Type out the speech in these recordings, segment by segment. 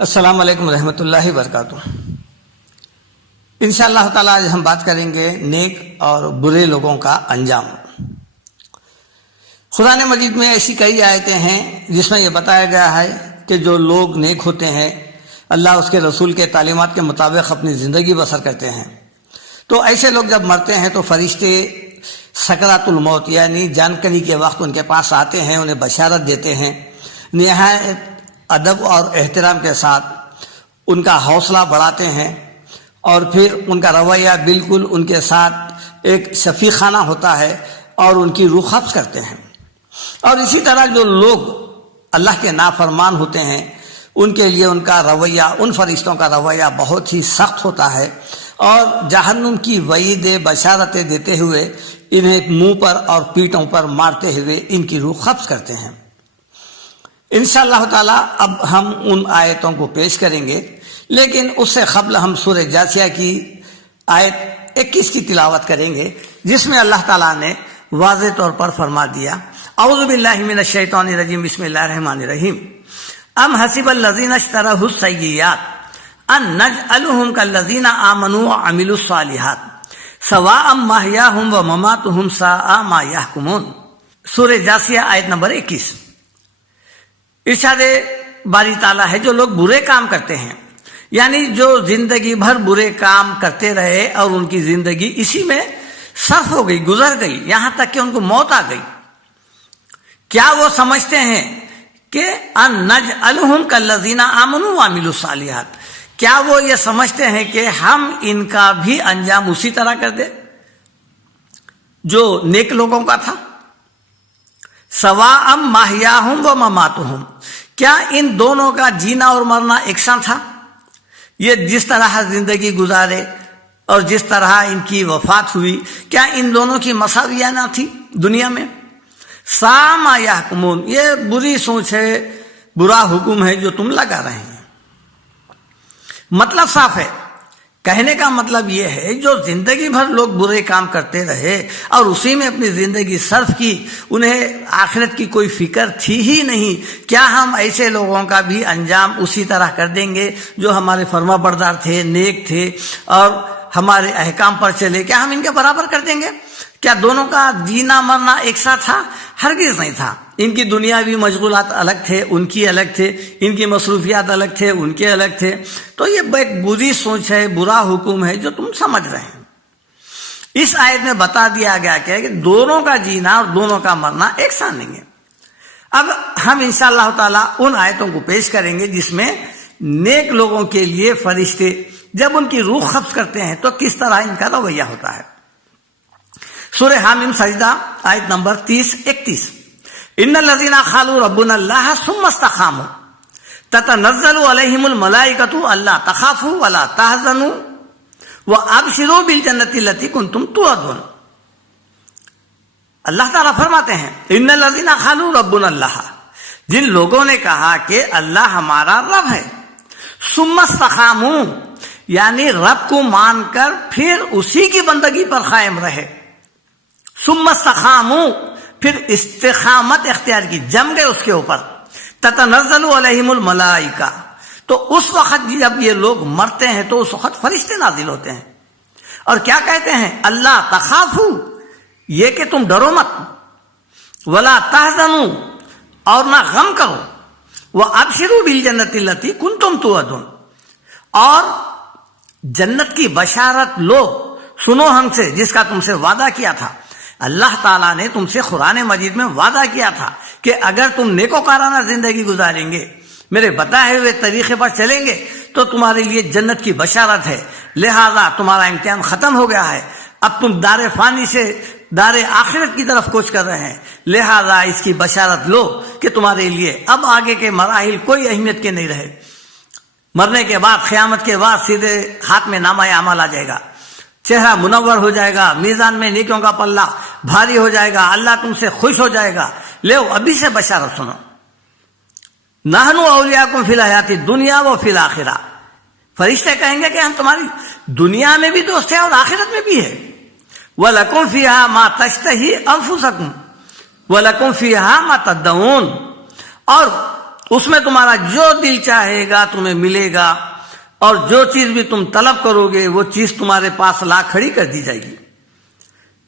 السلام علیکم رحمۃ اللہ وبرکاتہ۔ انشاءاللہ تعالی آج ہم بات کریں گے نیک اور برے لوگوں کا انجام۔ قرآن مجید میں ایسی کئی آیتیں ہیں جس میں یہ بتایا گیا ہے کہ جو لوگ نیک ہوتے ہیں، اللہ اس کے رسول کے تعلیمات کے مطابق اپنی زندگی بسر کرتے ہیں، تو ایسے لوگ جب مرتے ہیں تو فرشتے سکرات الموت یعنی جان کنی کے وقت ان کے پاس آتے ہیں، انہیں بشارت دیتے ہیں، نہایت ادب اور احترام کے ساتھ ان کا حوصلہ بڑھاتے ہیں، اور پھر ان کا رویہ بالکل ان کے ساتھ ایک شفیقانہ ہوتا ہے اور ان کی روح قبض کرتے ہیں۔ اور اسی طرح جو لوگ اللہ کے نافرمان ہوتے ہیں ان کے لیے ان کا رویہ، ان فرشتوں کا رویہ بہت ہی سخت ہوتا ہے، اور جہنم کی وعید بشارتیں دیتے ہوئے انہیں منہ پر اور پیٹوں پر مارتے ہوئے ان کی روح قبض کرتے ہیں۔ انشاءاللہ تعالی اب ہم ان آیتوں کو پیش کریں گے، لیکن اس سے قبل ہم سورہ جاثیہ کی آیت 21 کی تلاوت کریں گے، جس میں اللہ تعالیٰ نے واضح طور پر فرما دیا، اعوذ باللہ من الشیطان الرجیم، بسم اللہ الرحمن الرحیم، ام حسب الذین اشتروا السیئات ان نجعلہم کالذین آمنوا وعملوا الصالحات سواء محیاہم ومماتہم ساء ما یحکمون۔ سورہ جاثیہ آیت نمبر 21۔ ارشاد باری تعالیٰ ہے جو لوگ برے کام کرتے ہیں، یعنی جو زندگی بھر برے کام کرتے رہے اور ان کی زندگی اسی میں صرف ہو گئی، گزر گئی، یہاں تک کہ ان کو موت آ گئی، کیا وہ سمجھتے ہیں کہ ان نجعلہم کالذین آمنوا وعملوا الصالحات، کیا وہ یہ سمجھتے ہیں کہ ہم ان کا بھی انجام اسی طرح کر دیں جو نیک لوگوں کا تھا؟ سواء محیاہم و مماتہم، کیا ان دونوں کا جینا اور مرنا یکساں تھا؟ یہ جس طرح زندگی گزارے اور جس طرح ان کی وفات ہوئی، کیا ان دونوں کی مساویہ نہ تھی دنیا میں؟ ساء ما یحکمون، یہ بری سوچ ہے، برا حکم ہے جو تم لگا رہے ہیں۔ مطلب صاف ہے، کہنے کا مطلب یہ ہے جو زندگی بھر لوگ برے کام کرتے رہے اور اسی میں اپنی زندگی صرف کی، انہیں آخرت کی کوئی فکر تھی ہی نہیں، کیا ہم ایسے لوگوں کا بھی انجام اسی طرح کر دیں گے جو ہمارے فرما بردار تھے، نیک تھے اور ہمارے احکام پر چلے، کیا ہم ان کے برابر کر دیں گے؟ کیا دونوں کا جینا مرنا ایک ساتھ تھا؟ ہرگز نہیں تھا۔ ان کی دنیاوی مشغولات الگ تھے، ان کی الگ تھے، ان کی مصروفیات الگ تھے، ان کے الگ تھے، تو یہ ایک بری سوچ ہے، برا حکم ہے جو تم سمجھ رہے ہیں۔ اس آیت میں بتا دیا گیا کہ دونوں کا جینا اور دونوں کا مرنا ایک ساتھ نہیں ہے۔ اب ہم انشاءاللہ تعالی ان آیتوں کو پیش کریں گے جس میں نیک لوگوں کے لیے فرشتے جب ان کی روح قبض کرتے ہیں تو کس طرح ان کا رویہ ہوتا ہے۔ سورہ حامیم سجدہ آیت نمبر 30-31، ان الذین قالوا ربنا اللہ ثم استقاموا تتنزل علیہم الملائکۃ الا تخافوا ولا تحزنوا وابشروا بالجنۃ التی کنتم توعدون۔ اللہ تعالیٰ فرماتے ہیں ان الذین قالوا ربنا اللہ، جن لوگوں نے کہا کہ اللہ ہمارا رب ہے، ثم استقاموا یعنی رب کو مان کر پھر اسی کی بندگی پر قائم رہے، ثم استقاموا پھر استقامت اختیار کی، جم گئے اس کے اوپر، تتنزل علیہم الملائکہ، تو اس وقت جب یہ لوگ مرتے ہیں تو اس وقت فرشتے نازل ہوتے ہیں اور کیا کہتے ہیں؟ اللہ تخافوا، یہ کہ تم ڈرو مت، ولا تحزنوا اور نہ غم کرو، وابشروا بالجنۃ التی کنتم توعدون، اور جنت کی بشارت لو، سنو ہم سے جس کا تم سے وعدہ کیا تھا۔ اللہ تعالیٰ نے تم سے قرآن مجید میں وعدہ کیا تھا کہ اگر تم نیکوکارانہ زندگی گزاریں گے، میرے بتائے ہوئے طریقے پر چلیں گے تو تمہارے لیے جنت کی بشارت ہے، لہذا تمہارا امتحان ختم ہو گیا ہے، اب تم دار فانی سے دار آخرت کی طرف کوچ کر رہے ہیں، لہذا اس کی بشارت لو کہ تمہارے لیے اب آگے کے مراحل کوئی اہمیت کے نہیں رہے، مرنے کے بعد قیامت کے بعد سیدھے ہاتھ میں نامہ اعمال آ جائے گا، چہرہ منور ہو جائے گا، میزان میں نیکیوں کا پلہ بھاری ہو جائے گا، اللہ تم سے خوش ہو جائے گا، لو ابھی سے بشارت سنو۔ نحن اولیاءکم فی الحیات الدنیا و فی الآخرہ، فرشتے کہیں گے کہ ہم تمہاری دنیا میں بھی دوست ہیں اور آخرت میں بھی ہے۔ وَلَكُمْ فِيهَا مَا تَشْتَهِي أَنفُسَكُمْ وَلَكُمْ فِيهَا مَا تَدَّعُونَ، اور اس میں تمہارا جو دل چاہے گا تمہیں ملے گا، اور جو چیز بھی تم طلب کرو گے وہ چیز تمہارے پاس لا کھڑی کر دی جائے گی۔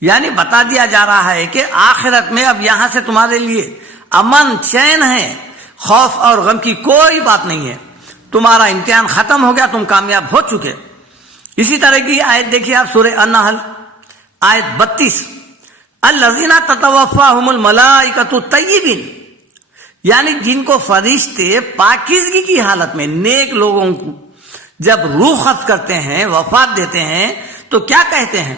یعنی بتا دیا جا رہا ہے کہ آخرت میں اب یہاں سے تمہارے لیے امن چین ہے، خوف اور غم کی کوئی بات نہیں ہے، تمہارا امتحان ختم ہو گیا، تم کامیاب ہو چکے۔ اسی طرح کی آیت دیکھیے آپ، سورہ النحل آیت 32، الذین تتوفاہم الملائکۃ طیبین، یعنی جن کو فرشتے پاکیزگی کی حالت میں، نیک لوگوں کو جب روح قبض کرتے ہیں، وفات دیتے ہیں، تو کیا کہتے ہیں؟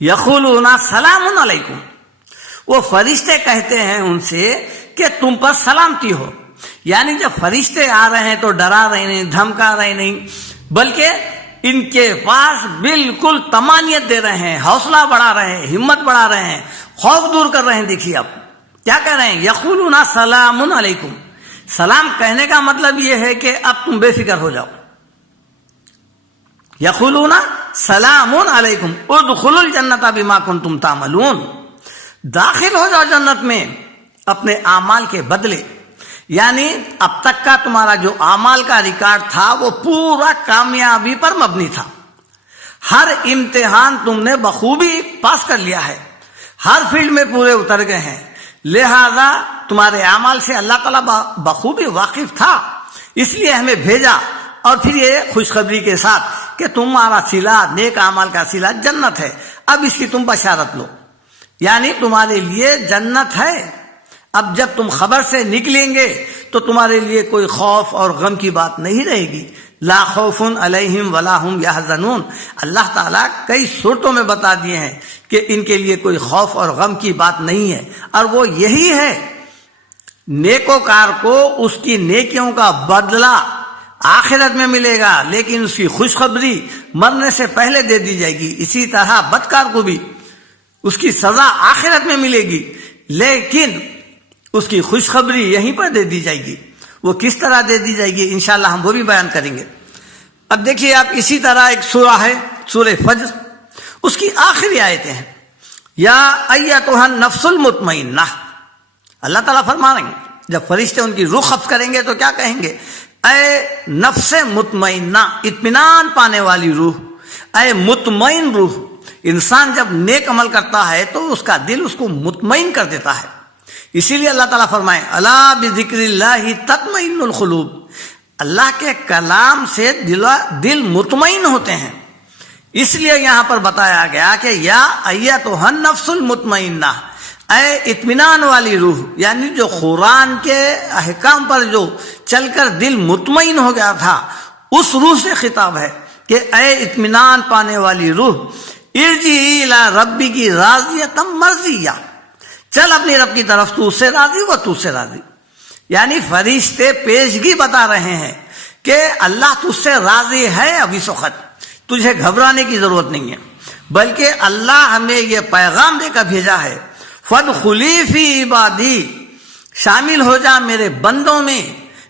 یقولون سلام علیکم، وہ فرشتے کہتے ہیں ان سے کہ تم پر سلامتی ہو۔ یعنی جب فرشتے آ رہے ہیں تو ڈرا رہے نہیں، دھمکا رہے نہیں، بلکہ ان کے پاس بالکل طمانینت دے رہے ہیں، حوصلہ بڑھا رہے ہیں، ہمت بڑھا رہے ہیں، خوف دور کر رہے ہیں۔ دیکھیے آپ کیا کہہ رہے ہیں، یقولون سلام علیکم۔ سلام کہنے کا مطلب یہ ہے کہ اب تم بے فکر ہو جاؤ۔ یقولون سلام علیکم ادخلوا الجنت بما کنتم تعملون، داخل ہو جاؤ جنت میں اپنے اعمال کے بدلے۔ یعنی اب تک کا تمہارا جو اعمال کا ریکارڈ تھا وہ پورا کامیابی پر مبنی تھا، ہر امتحان تم نے بخوبی پاس کر لیا ہے، ہر فیلڈ میں پورے اتر گئے ہیں، لہذا تمہارے اعمال سے اللہ تعالیٰ بخوبی واقف تھا، اس لیے ہمیں بھیجا، اور پھر یہ خوشخبری کے ساتھ کہ تمہارا صلہ، نیک اعمال کا صلہ جنت ہے، اب اس کی تم بشارت لو، یعنی تمہارے لیے جنت ہے۔ اب جب تم خبر سے نکلیں گے تو تمہارے لیے کوئی خوف اور غم کی بات نہیں رہے گی، لا خوف علیہم ولا ہم یحزنون۔ اللہ تعالیٰ کئی صورتوں میں بتا دیے ہیں کہ ان کے لیے کوئی خوف اور غم کی بات نہیں ہے، اور وہ یہی ہے، نیکوکار کو اس کی نیکیوں کا بدلہ آخرت میں ملے گا، لیکن اس کی خوشخبری مرنے سے پہلے دے دی جائے گی۔ اسی طرح بدکار کو بھی اس کی سزا آخرت میں ملے گی، لیکن اس کی خوشخبری یہیں پر دے دی جائے گی۔ وہ کس طرح دے دی جائے گی انشاءاللہ ہم وہ بھی بیان کریں گے۔ اب دیکھیے آپ، اسی طرح ایک سورہ ہے سورہ فجر، اس کی آخری آیتیں ہیں، یا ایتھا النفس المطمئنہ۔ اللہ تعالیٰ فرما رہے ہیں جب فرشتے ان کی روح قبض کریں گے تو کیا کہیں گے، اے نفس مطمئنہ، اطمینان پانے والی روح، اے مطمئن روح۔ انسان جب نیک عمل کرتا ہے تو اس کا دل اس کو مطمئن کر دیتا ہے، اسی لیے اللہ تعالیٰ فرمائے الا بذکر اللہ تطمئن القلوب، اللہ کے کلام سے دل مطمئن ہوتے ہیں۔ اس لیے یہاں پر بتایا گیا کہ یا ایتھا النفس المطمئنہ، اے اطمینان والی روح، یعنی جو قرآن کے احکام پر جو چل کر دل مطمئن ہو گیا تھا، اس روح سے خطاب ہے کہ اے اطمینان پانے والی روح، ارجعی الی ربی کی راضیۃ مرضیہ، چل اپنی رب کی طرف، تو اس سے راضی وہ تو اس سے راضی۔ یعنی فرشتے پیشگی بتا رہے ہیں کہ اللہ تجھ سے راضی ہے، اب اس وقت تجھے گھبرانے کی ضرورت نہیں ہے، بلکہ اللہ ہمیں یہ پیغام دے کر بھیجا ہے، فادخلی فی عبادی، شامل ہو جا میرے بندوں میں۔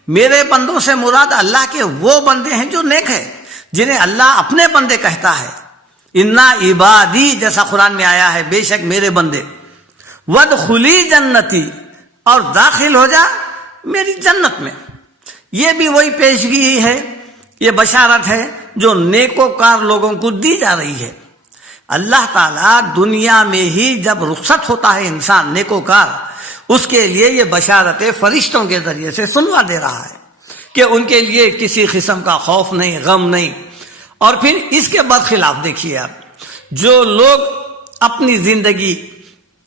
میرے بندوں سے مراد اللہ کے وہ بندے ہیں جو نیک ہیں، جنہیں اللہ اپنے بندے کہتا ہے، انا عبادی، جیسا قرآن میں آیا ہے، بے شک میرے بندے، وادخلی جنتی، اور داخل ہو جا میری جنت میں۔ یہ بھی وہی پیشگی ہے، یہ بشارت ہے جو نیکوکار لوگوں کو دی جا رہی ہے۔ اللہ تعالیٰ دنیا میں ہی جب رخصت ہوتا ہے انسان نیکوکار، اس کے لیے یہ بشارتیں فرشتوں کے ذریعے سے سنوا دے رہا ہے کہ ان کے لیے کسی قسم کا خوف نہیں، غم نہیں۔ اور پھر اس کے برخلاف دیکھیے آپ، جو لوگ اپنی زندگی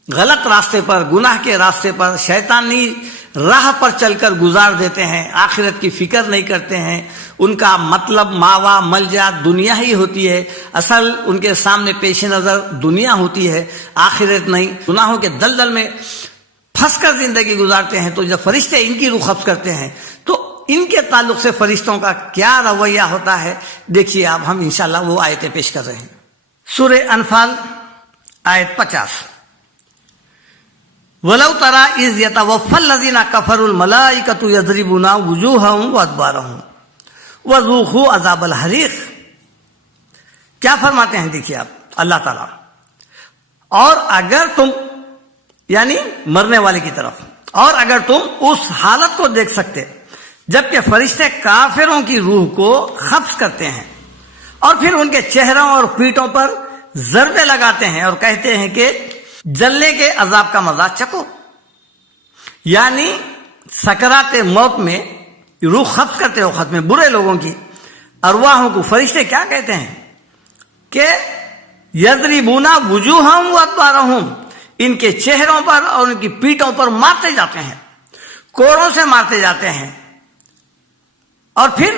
غلط راستے پر، گناہ کے راستے پر، شیطانی راہ پر چل کر گزار دیتے ہیں، آخرت کی فکر نہیں کرتے ہیں، ان کا مطلب ماوا ملجا دنیا ہی ہوتی ہے، اصل ان کے سامنے پیش نظر دنیا ہوتی ہے، آخرت نہیں، گناہوں کے دلدل میں پھنس کر زندگی گزارتے ہیں۔ تو جب فرشتے ان کی روح قبض کرتے ہیں تو ان کے تعلق سے فرشتوں کا کیا رویہ ہوتا ہے، دیکھیے آپ، ہم انشاءاللہ وہ آیتیں پیش کر رہے ہیں۔ سورہ انفال آیت 50، وَلَوْ تَرَى إِذْ يَتَوَفَّى الَّذِينَ كَفَرُوا الْمَلَائِكَةُ يَضْرِبُونَ وُجُوهَهُمْ وَأَدْبَارَهُمْ وَذُوقُوا عَذَابَ الْحَرِيقِ۔ کیا فرماتے ہیں دیکھیے آپ اللہ تعالیٰ، اور اگر تم، یعنی مرنے والے کی طرف، اور اگر تم اس حالت کو دیکھ سکتے جبکہ فرشتے کافروں کی روح کو قبض کرتے ہیں اور پھر ان کے چہروں اور پیٹھوں پر ضربے لگاتے ہیں اور کہتے ہیں کہ جلنے کے عذاب کا مزہ چکھو. یعنی سکرات موت میں روح قبض کرتے وقت میں برے لوگوں کی ارواحوں کو فرشتے کیا کہتے ہیں کہ یضربون وجوہہم وادبارہم، ان کے چہروں پر اور ان کی پیٹھوں پر مارتے جاتے ہیں، کوڑوں سے مارتے جاتے ہیں، اور پھر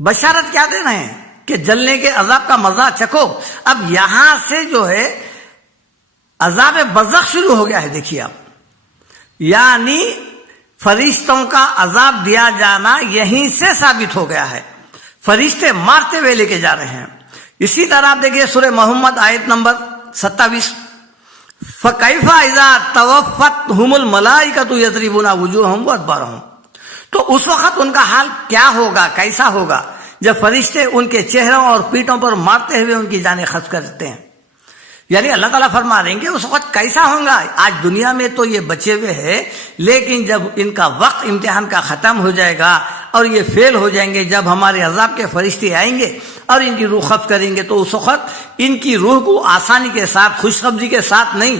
بشارت کیا دے رہے ہیں کہ جلنے کے عذاب کا مزہ چکھو. اب یہاں سے جو ہے عذاب برزخ شروع ہو گیا ہے. دیکھیے آپ، یعنی فرشتوں کا عذاب دیا جانا یہیں سے ثابت ہو گیا ہے. فرشتے مارتے ہوئے لے کے جا رہے ہیں. اسی طرح آپ دیکھیے سورہ محمد آیت نمبر 27، فَكَيْفَ إِذَا تَوَفَّتْهُمُ الْمَلَائِكَةُ يَضْرِبُونَ وُجُوهَهُمْ وَأَدْبَارَهُمْ. تو اس وقت ان کا حال کیا ہوگا، کیسا ہوگا جب فرشتے ان کے چہروں اور پیٹھوں پر مارتے ہوئے ان کی جانیں قبض کرتے ہیں. یعنی اللہ تعالیٰ فرما رہے ہیں کہ اس وقت کیسا ہوگا. آج دنیا میں تو یہ بچے ہوئے ہیں، لیکن جب ان کا وقت امتحان کا ختم ہو جائے گا اور یہ فیل ہو جائیں گے، جب ہمارے عذاب کے فرشتے آئیں گے اور ان کی روح قبض کریں گے، تو اس وقت ان کی روح کو آسانی کے ساتھ، خوشخبری کے ساتھ نہیں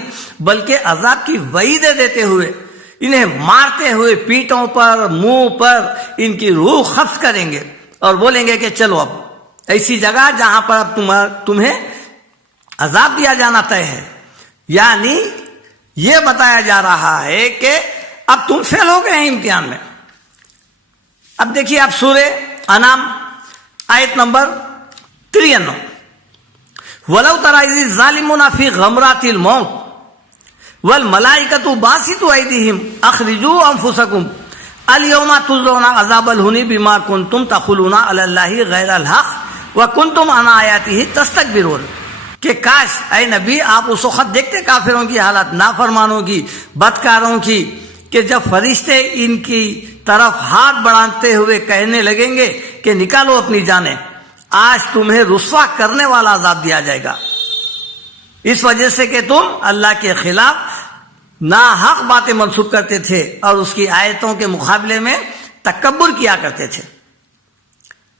بلکہ عذاب کی وعیدیں دیتے ہوئے، انہیں مارتے ہوئے پیٹھوں پر، منہ پر ان کی روح قبض کریں گے اور بولیں گے کہ چلو اب ایسی جگہ جہاں پر اب تمہیں عذاب دیا جانا طے ہے. یعنی یہ بتایا جا رہا ہے کہ اب تم فیل ہو گئے ہیں امتحان میں. اب دیکھیے آپ سورہ انعام آیت نمبر 93، وَلَوْ تَرَىٰ إِذِ الظَّالِمُونَ فِي غَمْرَاتِ الْمَوْتِ وَالْمَلَائِكَةُ بَاسِطُو أَيْدِيهِمْ أَخْرِجُوا أَنفُسَكُمْ الْيَوْمَ تُجْزَوْنَ عَذَابَ الْهُونِ بِمَا كُنتُمْ تَقُولُونَ عَلَى اللَّهِ غَيْرَ الْحَقِّ وَكُنتُمْ عَنْ آيَاتِهِ تَسْتَكْبِرُونَ. کہ کاش اے نبی آپ اس وقت دیکھتے کافروں کی حالت، نافرمانوں کی، بدکاروں کی، کہ جب فرشتے ان کی طرف ہاتھ بڑھاتے ہوئے کہنے لگیں گے کہ نکالو اپنی جانیں، آج تمہیں رسوا کرنے والا عذاب دیا جائے گا، اس وجہ سے کہ تم اللہ کے خلاف ناحق باتیں منسوب کرتے تھے اور اس کی آیتوں کے مقابلے میں تکبر کیا کرتے تھے.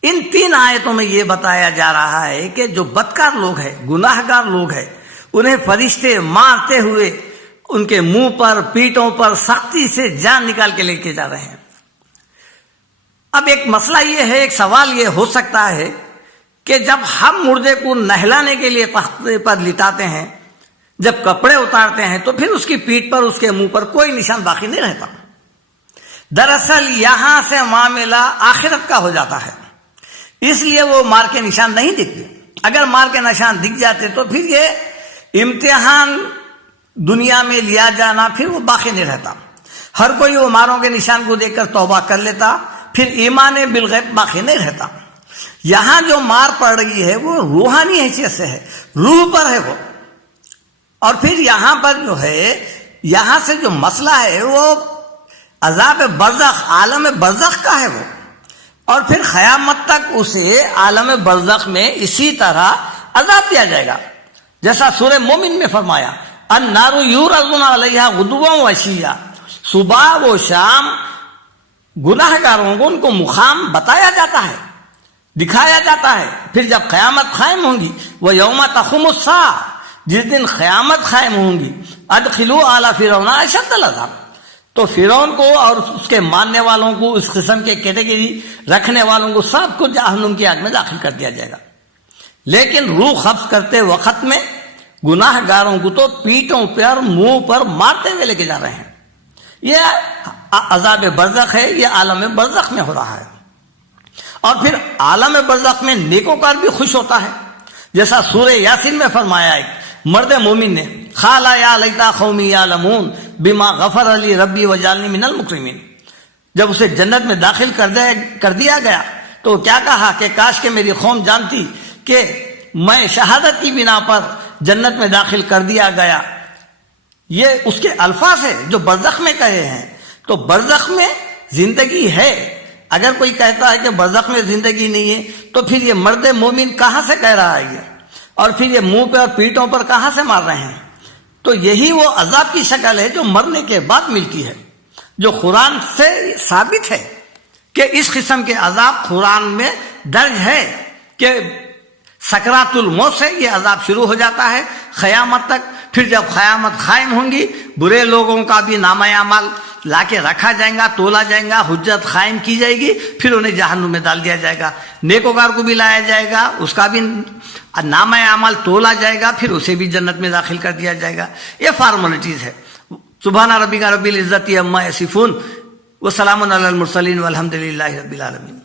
ان 3 آیتوں میں یہ بتایا جا رہا ہے کہ جو بدکار لوگ ہیں، گناہ گار لوگ ہیں، انہیں فرشتے مارتے ہوئے ان کے منہ پر، پیٹھوں پر سختی سے جان نکال کے لے کے جا رہے ہیں. اب ایک مسئلہ یہ ہے، ایک سوال یہ ہو سکتا ہے کہ جب ہم مردے کو نہلانے کے لیے تختے پر لٹاتے ہیں، جب کپڑے اتارتے ہیں، تو پھر اس کی پیٹھ پر، اس کے منہ پر کوئی نشان باقی نہیں رہتا. دراصل یہاں سے معاملہ آخرت کا ہو جاتا ہے، اس لیے وہ مار کے نشان نہیں دکھتے. اگر مار کے نشان دکھ جاتے تو پھر یہ امتحان دنیا میں لیا جانا پھر وہ باقی نہیں رہتا. ہر کوئی وہ ماروں کے نشان کو دیکھ کر توبہ کر لیتا، پھر ایمان بالغیب باقی نہیں رہتا. یہاں جو مار پڑ رہی ہے وہ روحانی حیثیت سے ہے، روح پر ہے وہ. اور پھر یہاں پر جو ہے، یہاں سے جو مسئلہ ہے وہ عذاب برزخ، عالم برزخ کا ہے وہ. اور پھر قیامت تک اسے عالم برزخ میں اسی طرح عذاب دیا جائے گا، جیسا سورہ مومن میں فرمایا، النار یعرضون علیہا غدوا وعشیا. صبح و شام گناہ گاروں کو ان کو مقام بتایا جاتا ہے، دکھایا جاتا ہے. پھر جب قیامت قائم ہوں گی، وہ یوم تقوم الساعہ، جس دن قیامت قائم ہوں گی، ادخلوا آل فرعون اشد العذاب. تو فرعون کو اور اس کے ماننے والوں کو، اس قسم کے کیٹیگری رکھنے والوں کو سب کو جہنم کی آگ میں داخل کر دیا جائے گا. لیکن روح قبض کرتے وقت میں گناہ گاروں کو تو پیٹوں پر، منہ پر مارتے ہوئے لے کے جا رہے ہیں. یہ عذاب برزخ ہے، یہ عالم برزخ میں ہو رہا ہے. اور پھر عالم برزخ میں نیکوکار بھی خوش ہوتا ہے، جیسا سورہ یاسین میں فرمایا ہے مرد مومن نے، خالا یا لیتا قومی یعلمون بما غفر علی ربی وجعلنی من المکرمین. جب اسے جنت میں داخل کر دیا گیا تو کیا کہا کہ کاش کہ میری قوم جانتی کہ میں شہادت کی بنا پر جنت میں داخل کر دیا گیا. یہ اس کے الفاظ ہیں جو برزخ میں کہے ہیں. تو برزخ میں زندگی ہے. اگر کوئی کہتا ہے کہ برزخ میں زندگی نہیں ہے تو پھر یہ مرد مومن کہاں سے کہہ رہا ہے یہ؟ اور پھر یہ منہ پہ اور پیٹھوں پر کہاں سے مار رہے ہیں؟ تو یہی وہ عذاب کی شکل ہے جو مرنے کے بعد ملتی ہے، جو قرآن سے ثابت ہے کہ اس قسم کے عذاب قرآن میں درج ہے کہ سکرات الموت سے یہ عذاب شروع ہو جاتا ہے قیامت تک. پھر جب قیامت قائم ہوں گی برے لوگوں کا بھی نامہ اعمال لا کے رکھا جائے گا, تولا جائے گا, حجت قائم کی جائے گی, پھر انہیں جہنم میں ڈال دیا جائے گا. نیکوکار کو بھی لایا جائے گا, اس کا بھی نامہ اعمال تولا جائے گا, پھر اسے بھی جنت میں داخل کر دیا جائے گا. یہ فارملٹیز ہے. سبحان ربک رب العزت عما یصفون وسلام علی المرسلین والحمد للہ رب العالمین.